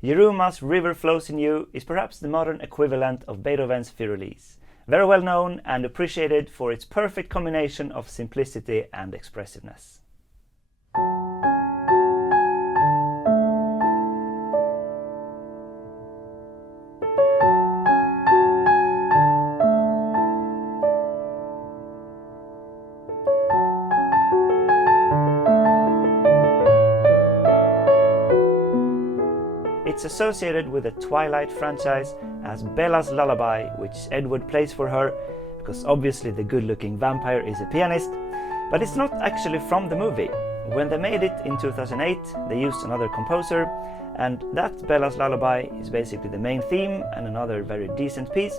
Yiruma's River Flows in You is perhaps the modern equivalent of Beethoven's Fyrolese. Very well known and appreciated for its perfect combination of simplicity and expressiveness. It's associated with the Twilight franchise as Bella's Lullaby, which Edward plays for her, because obviously the good-looking vampire is a pianist, but it's not actually from the movie. When they made it in 2008, they used another composer, and that Bella's Lullaby is basically the main theme and another very decent piece.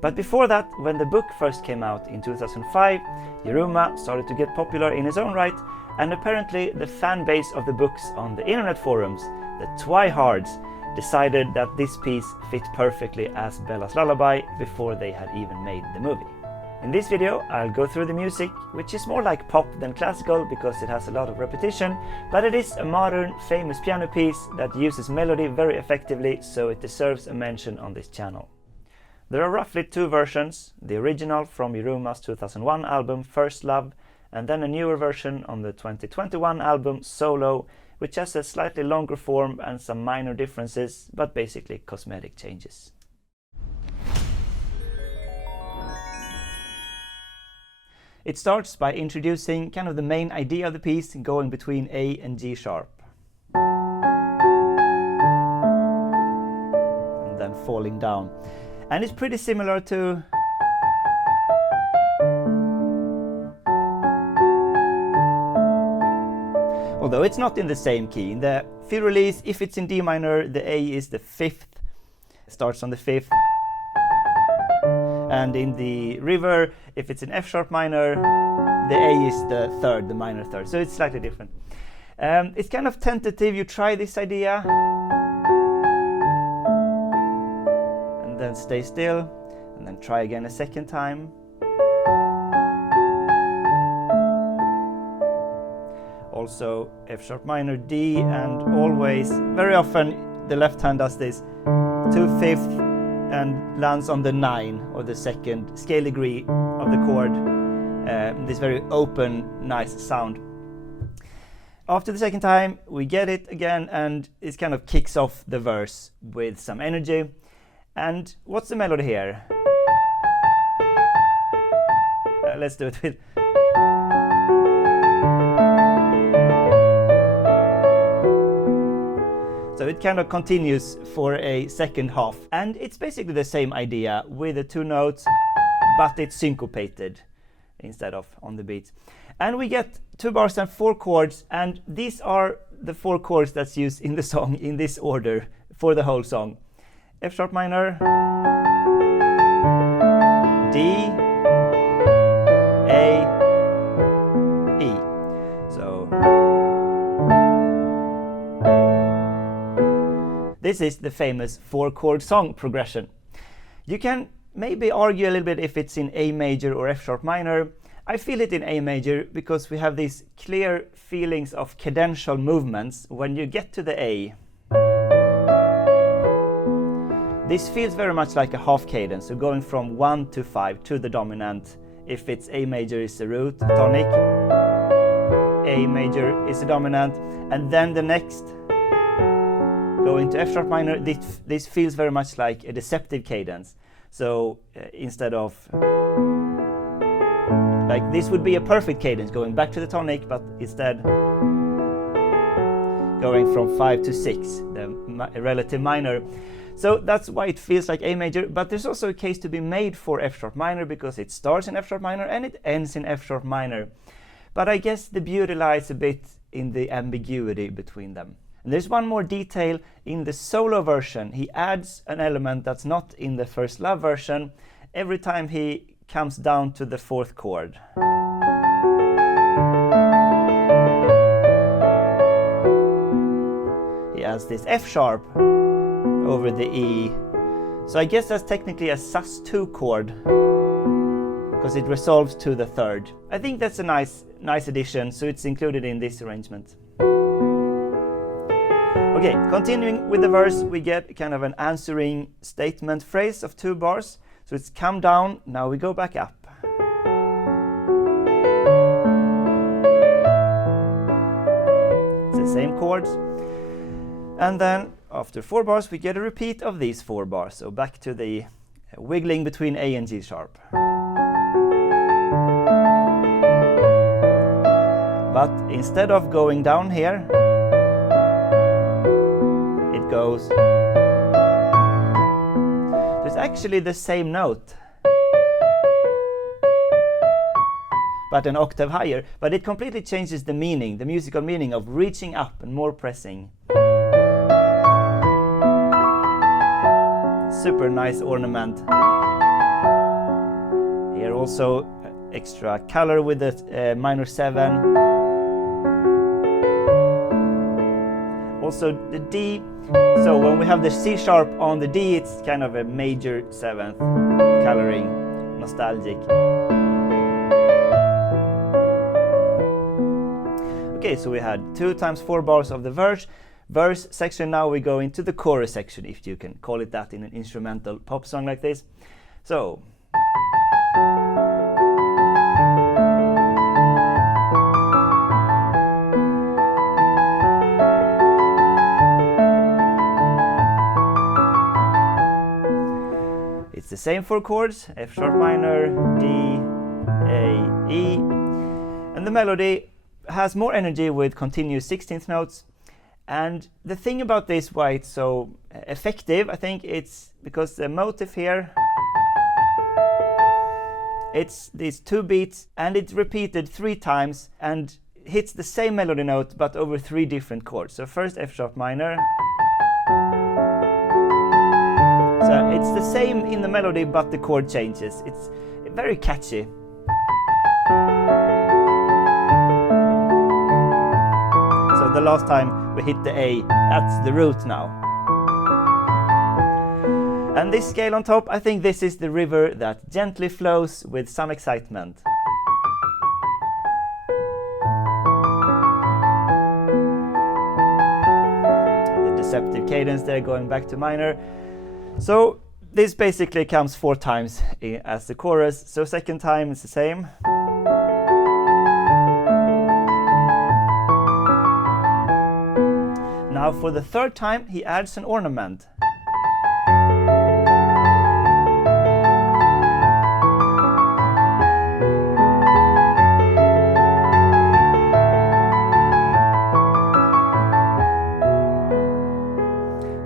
But before that, when the book first came out in 2005, Yiruma started to get popular in his own right, and apparently the fan base of the books on the internet forums, the Twihards, decided that this piece fit perfectly as Bella's Lullaby before they had even made the movie. In this video I'll go through the music, which is more like pop than classical because it has a lot of repetition, but it is a modern, famous piano piece that uses melody very effectively, so it deserves a mention on this channel. There are roughly two versions, the original from Yiruma's 2001 album First Love, and then a newer version on the 2021 album Solo, which has a slightly longer form and some minor differences, but basically cosmetic changes. It starts by introducing kind of the main idea of the piece, going between A and G sharp. And then falling down. And it's pretty similar to although it's not in the same key. In the Fyrolese, if it's in D minor, the A is the 5th, starts on the 5th. And in the River, if it's in F sharp minor, the A is the 3rd, the minor 3rd. So it's slightly different. It's kind of tentative. You try this idea and then stay still and then try again a second time. Also F sharp minor, D, and always, very often the left hand does this, 2/5 and lands on the 9 or the 2nd scale degree of the chord. This very open, nice sound. After the second time we get it again and it kind of kicks off the verse with some energy. And what's the melody here? Let's do it with so it kind of continues for a second half, and it's basically the same idea with the two notes, but it's syncopated instead of on the beat. And we get 2 bars and 4 chords, and these are the 4 chords that's used in the song in this order for the whole song. F sharp minor, D, A, E. So this is the famous 4-chord song progression. You can maybe argue a little bit if it's in A major or F sharp minor. I feel it in A major because we have these clear feelings of cadential movements when you get to the A. This feels very much like a half cadence, so going from 1 to 5 to the dominant. If it's A major is the root tonic, A major is the dominant, and then the next going to F sharp minor, this feels very much like a deceptive cadence. So instead of like this would be a perfect cadence going back to the tonic, but instead going from 5 to 6, the relative minor. So that's why it feels like A major, but there's also a case to be made for F sharp minor because it starts in F sharp minor and it ends in F sharp minor. But I guess the beauty lies a bit in the ambiguity between them. And there's one more detail in the solo version. He adds an element that's not in the First Love version every time he comes down to the 4th chord. He adds this F sharp over the E. So I guess that's technically a sus2 chord because it resolves to the 3rd. I think that's a nice addition, so it's included in this arrangement. Okay, continuing with the verse, we get kind of an answering statement phrase of 2 bars. So it's come down, now we go back up. It's the same chords. And then after 4 bars, we get a repeat of these 4 bars. So back to the wiggling between A and G sharp. But instead of going down here, it goes. So it's actually the same note, but an octave higher. But it completely changes the meaning, the musical meaning of reaching up and more pressing. Super nice ornament. Here also extra color with the minor 7. Also the D, so when we have the C sharp on the D, it's kind of a major 7th, coloring, nostalgic. Okay, so we had 2 times 4 bars of the verse section. Now we go into the chorus section, if you can call it that in an instrumental pop song like this. So it's the same 4 chords, F sharp minor, D, A, E, and the melody has more energy with continuous 16th notes. And the thing about this, why it's so effective, I think it's because the motive here, it's these 2 beats and it's repeated 3 times and hits the same melody note but over 3 different chords. So first F sharp minor. So it's the same in the melody but the chord changes. It's very catchy. So the last time we hit the A, that's the root now. And this scale on top, I think this is the river that gently flows with some excitement. The deceptive cadence there going back to minor. So this basically comes 4 times as the chorus. So second time is the same. Now for the third time he adds an ornament.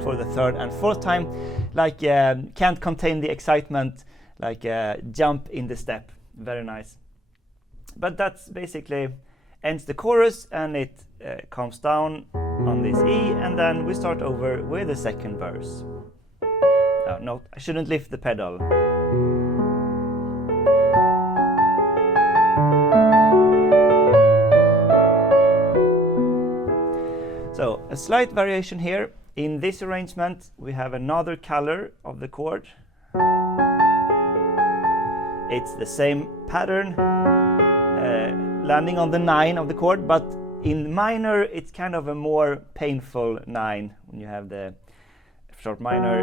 For the third and fourth time, like can't contain the excitement, like jump in the step. Very nice. But that's basically ends the chorus, and it comes down on this E, and then we start over with the second verse. Oh, no, I shouldn't lift the pedal. So a slight variation here. In this arrangement we have another color of the chord. It's the same pattern, landing on the 9 of the chord, but in minor it's kind of a more painful 9 when you have the F sharp minor,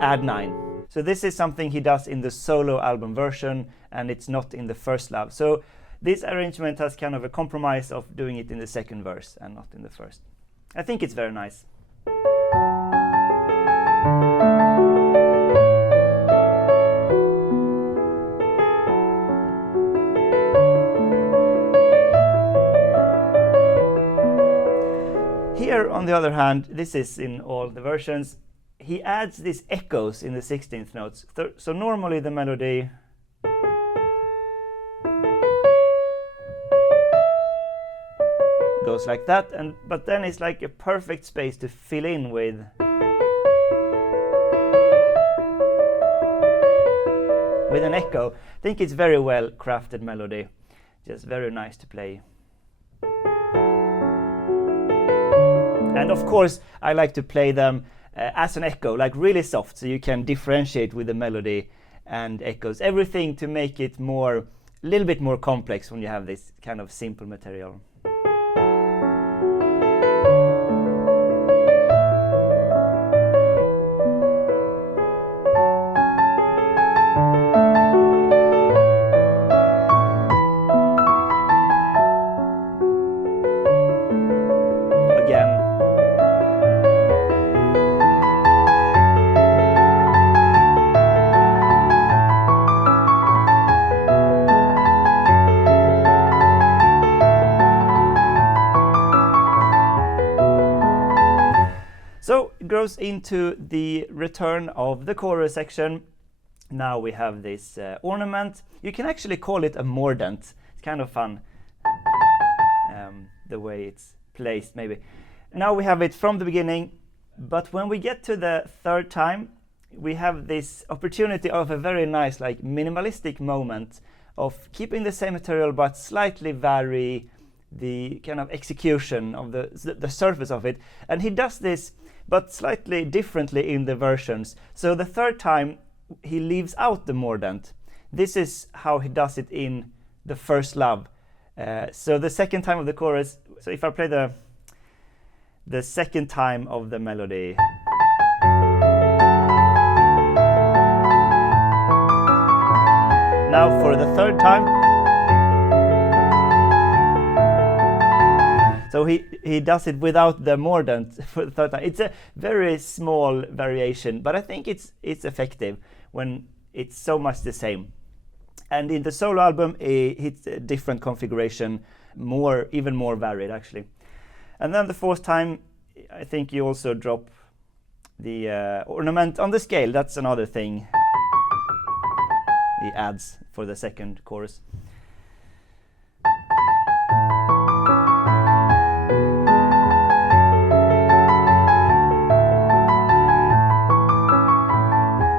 add 9. So this is something he does in the solo album version, and it's not in the first love. So this arrangement has kind of a compromise of doing it in the second verse and not in the first. I think it's very nice. Here, on the other hand, this is in all the versions, he adds these echoes in the 16th notes. So normally the melody goes like that, but then it's like a perfect space to fill in with an echo. I think it's very well crafted melody, just very nice to play. And of course I like to play them as an echo, like really soft, so you can differentiate with the melody and echoes, everything to make it a little bit more complex when you have this kind of simple material. So it goes into the return of the chorus section. Now we have this ornament. You can actually call it a mordant. It's kind of fun, the way it's placed maybe. Now we have it from the beginning, but when we get to the third time, we have this opportunity of a very nice, like, minimalistic moment of keeping the same material but slightly vary the kind of execution of the surface of it. And he does this but slightly differently in the versions. So the third time he leaves out the mordant. This is how he does it in the first love. So the second time of the chorus, so if I play the second time of the melody, now for the third time. So he does it without the mordant for the third time. It's a very small variation, but I think it's effective when it's so much the same. And in the solo album, it's a different configuration, even more varied actually. And then the fourth time, I think you also drop the ornament on the scale. That's another thing he adds for the second chorus.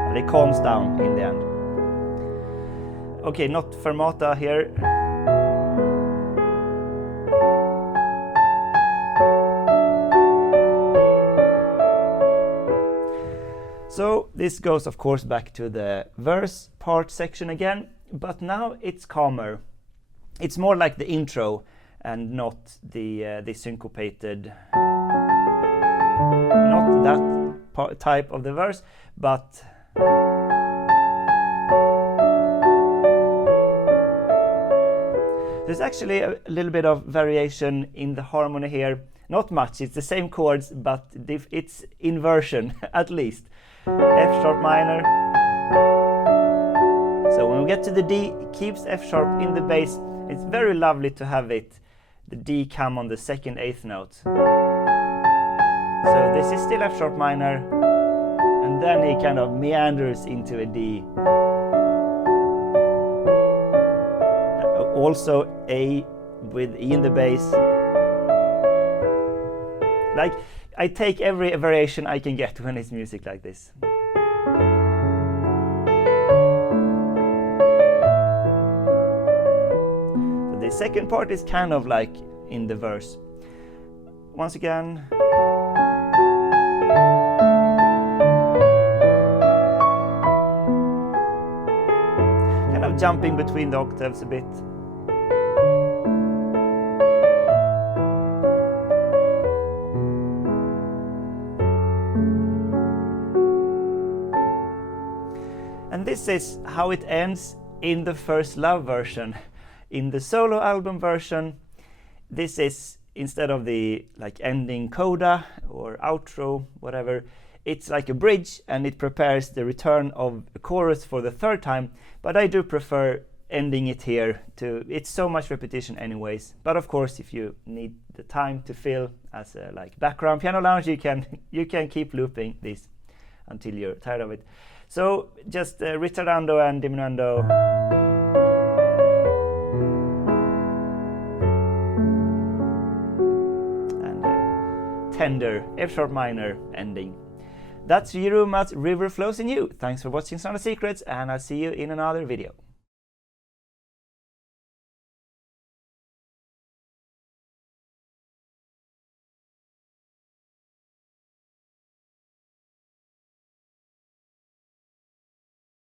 But it calms down in the end. Okay, not fermata here. So this goes, of course, back to the verse part section again, but now it's calmer. It's more like the intro and not the syncopated, not that type of the verse, but there's actually a little bit of variation in the harmony here. Not much, it's the same chords, but it's inversion at least. F sharp minor. So when we get to the D, it keeps F sharp in the bass. It's very lovely to have the D come on the second eighth note. So this is still F sharp minor, and then he kind of meanders into a D. Also A with E in the bass. Like, I take every variation I can get when it's music like this. So the second part is kind of like in the verse. Once again. Kind of jumping between the octaves a bit. And this is how it ends in the first love version. In the solo album version, this is, instead of the ending coda or outro, whatever, it's like a bridge, and it prepares the return of a chorus for the third time. But I do prefer ending it here. It's so much repetition anyways. But of course, if you need the time to fill as a background piano lounge, you can keep looping this until you're tired of it. So just ritardando and diminuendo. And tender F sharp minor ending. That's Yiruma's River Flows in You. Thanks for watching Sonata Secrets, and I'll see you in another video.